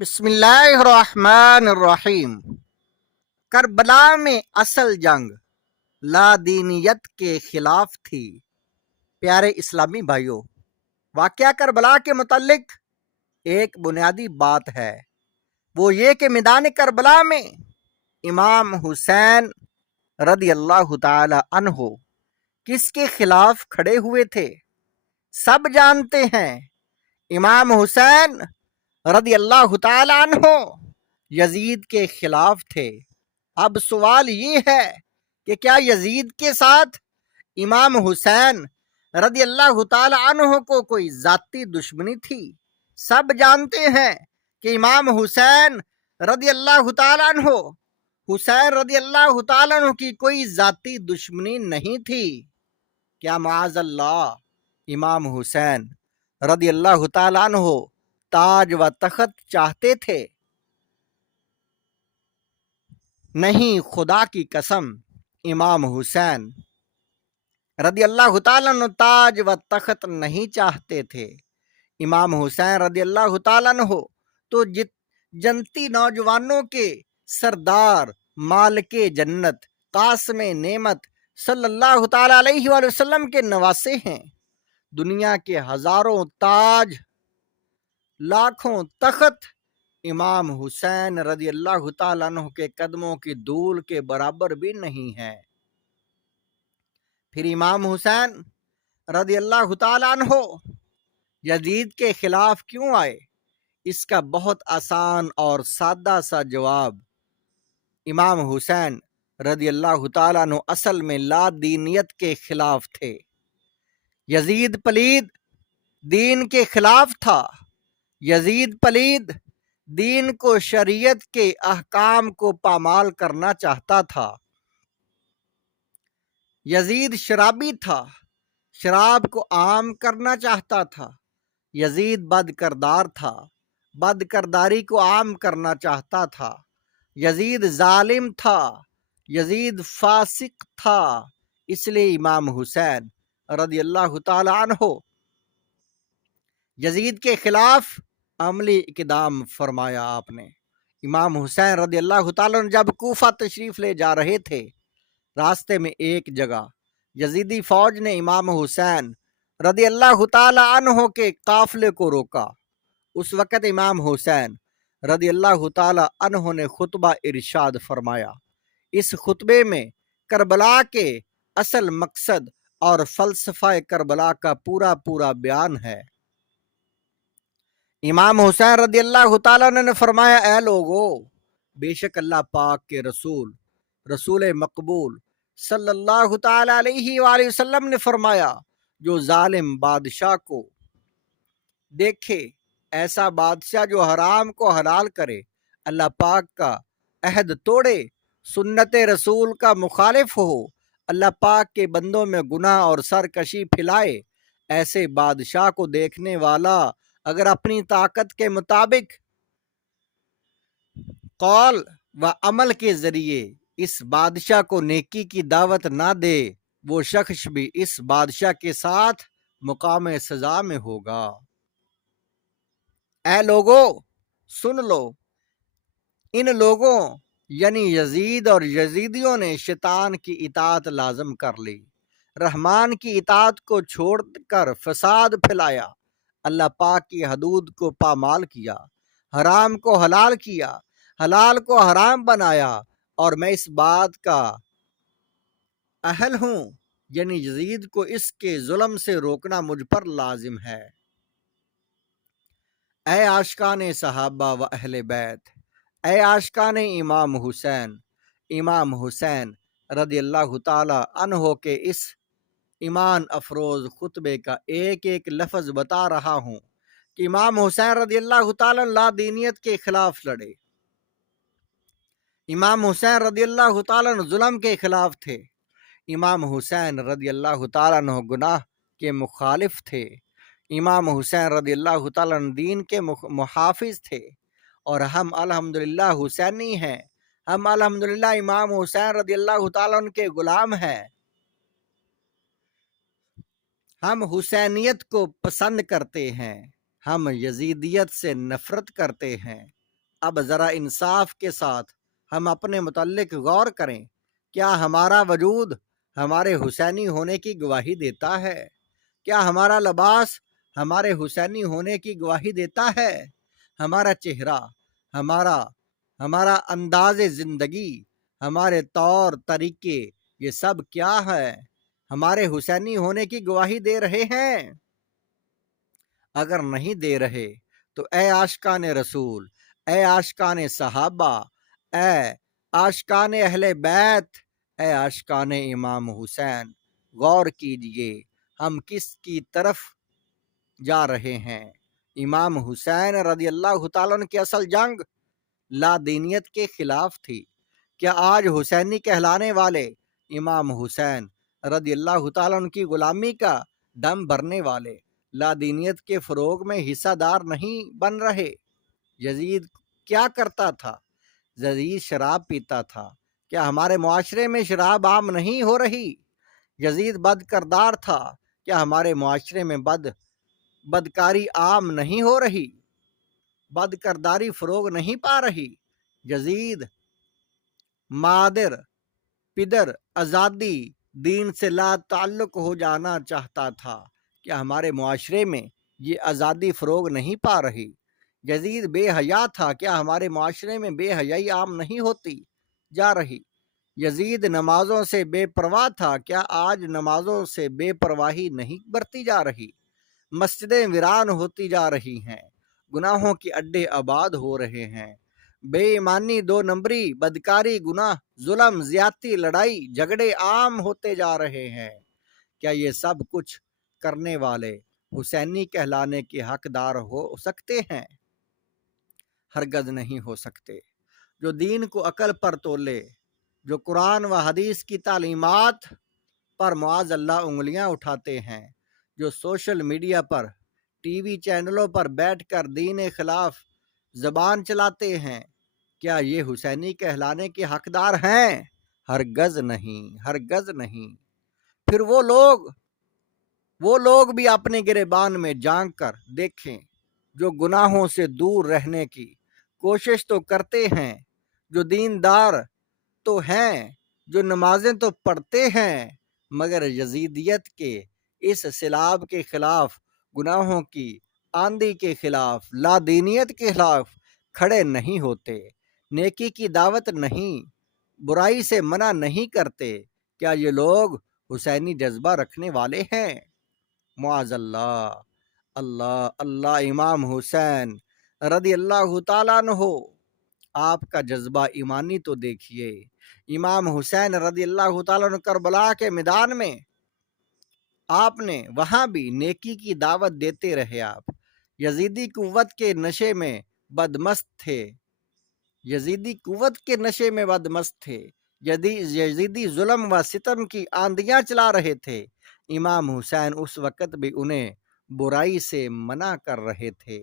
بسم اللہ الرحمن الرحیم۔ کربلا میں اصل جنگ لادینیت کے خلاف تھی۔ پیارے اسلامی بھائیوں، واقعہ کربلا کے متعلق ایک بنیادی بات ہے، وہ یہ کہ میدان کربلا میں امام حسین رضی اللہ تعالی عنہ کس کے خلاف کھڑے ہوئے تھے؟ سب جانتے ہیں، امام حسین رضی اللہ تعالی عنہ یزید کے خلاف تھے۔ اب سوال یہ ہے کہ کیا یزید کے ساتھ امام حسین رضی اللہ تعالی عنہ کو کوئی ذاتی دشمنی تھی؟ سب جانتے ہیں کہ امام حسین رضی اللہ تعالی عنہ کی کوئی ذاتی دشمنی نہیں تھی۔ کیا معاذ اللہ امام حسین رضی اللہ تعالی عنہ تاج و تخت چاہتے تھے؟ نہیں، خدا کی قسم، امام حسین رضی اللہ تعالیٰ عنہ تاج و تخت نہیں چاہتے تھے۔ امام حسین رضی اللہ تعالیٰ عنہ تو جنتی نوجوانوں کے سردار، مالک جنت، قاسم نعمت صلی اللہ تعالیٰ علیہ وآلہ وسلم کے نواسے ہیں۔ دنیا کے ہزاروں تاج، لاکھوں تخت امام حسین رضی اللہ تعالیٰ عنہ کے قدموں کی دھول کے برابر بھی نہیں ہے۔ پھر امام حسین رضی اللہ تعالیٰ عنہ یزید کے خلاف کیوں آئے؟ اس کا بہت آسان اور سادہ سا جواب، امام حسین رضی اللہ تعالیٰ عنہ اصل میں لادینیت کے خلاف تھے۔ یزید پلید دین کے خلاف تھا۔ یزید پلید دین کو، شریعت کے احکام کو پامال کرنا چاہتا تھا۔ یزید شرابی تھا، شراب کو عام کرنا چاہتا تھا۔ یزید بد کردار تھا، بد کرداری کو عام کرنا چاہتا تھا۔ یزید ظالم تھا، یزید فاسق تھا۔ اس لیے امام حسین رضی اللہ تعالی عنہ یزید کے خلاف عملی اقدام فرمایا آپ نے۔ امام حسین رضی اللہ تعالیٰ عنہ جب کوفہ تشریف لے جا رہے تھے، راستے میں ایک جگہ یزیدی فوج نے امام حسین رضی اللہ تعالیٰ عنہ کے قافلے کو روکا۔ اس وقت امام حسین رضی اللہ تعالیٰ عنہ نے خطبہ ارشاد فرمایا۔ اس خطبے میں کربلا کے اصل مقصد اور فلسفہ کربلا کا پورا بیان ہے۔ امام حسین رضی اللہ تعالیٰ عنہ نے فرمایا، اے لوگو، بے شک اللہ پاک کے رسول مقبول صلی اللہ تعالیٰ علیہ وآلہ وسلم نے فرمایا، جو ظالم بادشاہ کو دیکھے، ایسا بادشاہ جو حرام کو حلال کرے، اللہ پاک کا عہد توڑے، سنت رسول کا مخالف ہو، اللہ پاک کے بندوں میں گناہ اور سرکشی پھیلائے، ایسے بادشاہ کو دیکھنے والا اگر اپنی طاقت کے مطابق قول و عمل کے ذریعے اس بادشاہ کو نیکی کی دعوت نہ دے، وہ شخص بھی اس بادشاہ کے ساتھ مقام سزا میں ہوگا۔ اے لوگو، سن لو، ان لوگوں یعنی یزید اور یزیدیوں نے شیطان کی اطاعت لازم کر لی، رحمان کی اطاعت کو چھوڑ کر فساد پھیلایا، اللہ پاک کی حدود کو پامال کیا، حرام کو حلال کیا، حلال کو حرام بنایا، اور میں اس بات کا اہل ہوں، یعنی یزید کو اس کے ظلم سے روکنا مجھ پر لازم ہے۔ اے عاشقان صحابہ و اہل بیت، اے عاشقان امام حسین رضی اللہ تعالی عنہ کے اس ایمان افروز خطبے کا ایک ایک لفظ بتا رہا ہوں کہ امام حسین رضی اللہ تعالیٰ لادینیت کے خلاف لڑے۔ امام حسین رضی اللہ تعالیٰ ظلم کے خلاف تھے۔ امام حسین رضی اللہ تعالیٰ گناہ کے مخالف تھے۔ امام حسین رضی اللہ تعالیٰ دین کے محافظ تھے، اور ہم الحمدللہ حسینی ہیں، ہم الحمدللہ امام حسین رضی اللہ تعالیٰ کے غلام ہیں۔ ہم حسینیت کو پسند کرتے ہیں، ہم یزیدیت سے نفرت کرتے ہیں۔ اب ذرا انصاف کے ساتھ ہم اپنے متعلق غور کریں، کیا ہمارا وجود ہمارے حسینی ہونے کی گواہی دیتا ہے؟ کیا ہمارا لباس ہمارے حسینی ہونے کی گواہی دیتا ہے؟ ہمارا چہرہ، ہمارا انداز زندگی، ہمارے طور طریقے، یہ سب کیا ہے؟ ہمارے حسینی ہونے کی گواہی دے رہے ہیں؟ اگر نہیں دے رہے تو اے عاشقان رسول، اے عاشقان صحابہ، اے عاشقان اہل بیت، اے عاشقان امام حسین، غور کیجئے ہم کس کی طرف جا رہے ہیں۔ امام حسین رضی اللہ تعالیٰ عنہ کی اصل جنگ لادینیت کے خلاف تھی۔ کیا آج حسینی کہلانے والے امام حسین رضی اللہ تعالیٰ عنہ کی غلامی کا دم بھرنے والے لادینیت کے فروغ میں حصہ دار نہیں بن رہے؟ یزید کیا کرتا تھا؟ یزید شراب پیتا تھا۔ کیا ہمارے معاشرے میں شراب عام نہیں ہو رہی؟ یزید بد کردار تھا۔ کیا ہمارے معاشرے میں بدکاری عام نہیں ہو رہی؟ بد کرداری فروغ نہیں پا رہی؟ یزید مادر پدر آزادی دین سے لا تعلق ہو جانا چاہتا تھا۔ کیا ہمارے معاشرے میں یہ آزادی فروغ نہیں پا رہی؟ یزید بے حیا تھا۔ کیا ہمارے معاشرے میں بے حیائی عام نہیں ہوتی جا رہی؟ یزید نمازوں سے بے پرواہ تھا۔ کیا آج نمازوں سے بے پرواہی نہیں برتی جا رہی؟ مسجدیں ویران ہوتی جا رہی ہیں، گناہوں کے اڈے آباد ہو رہے ہیں، بے ایمانی، دو نمبری، بدکاری، گناہ، ظلم، زیادتی، لڑائی جھگڑے عام ہوتے جا رہے ہیں۔ کیا یہ سب کچھ کرنے والے حسینی کہلانے کے حقدار ہو سکتے ہیں؟ ہرگز نہیں ہو سکتے۔ جو دین کو عقل پر تولے، جو قرآن و حدیث کی تعلیمات پر معاذ اللہ انگلیاں اٹھاتے ہیں، جو سوشل میڈیا پر، ٹی وی چینلوں پر بیٹھ کر دین خلاف زبان چلاتے ہیں، کیا یہ حسینی کہلانے کے حقدار ہیں؟ ہرگز نہیں، ہرگز نہیں۔ پھر وہ لوگ بھی اپنے گریبان میں جھانک کر دیکھیں، جو گناہوں سے دور رہنے کی کوشش تو کرتے ہیں، جو دیندار تو ہیں، جو نمازیں تو پڑھتے ہیں، مگر یزیدیت کے اس سیلاب کے خلاف، گناہوں کی آندھی کے خلاف، لادینیت کے خلاف کھڑے نہیں ہوتے، نیکی کی دعوت نہیں، برائی سے منع نہیں کرتے۔ کیا یہ لوگ حسینی جذبہ رکھنے والے ہیں؟ معاذ اللہ، اللہ اللہ۔ امام حسین رضی اللہ تعالیٰ عنہ، آپ کا جذبہ ایمانی تو دیکھیے۔ امام حسین رضی اللہ تعالیٰ عنہ کربلا کے میدان میں آپ نے وہاں بھی نیکی کی دعوت دیتے رہے۔ آپ یزیدی قوت کے نشے میں بدمست تھے، یزیدی قوت کے نشے میں بدمست تھے، یزیدی ظلم و ستم کی آندیاں چلا رہے تھے۔ امام حسین اس وقت بھی انہیں برائی سے منع کر رہے تھے۔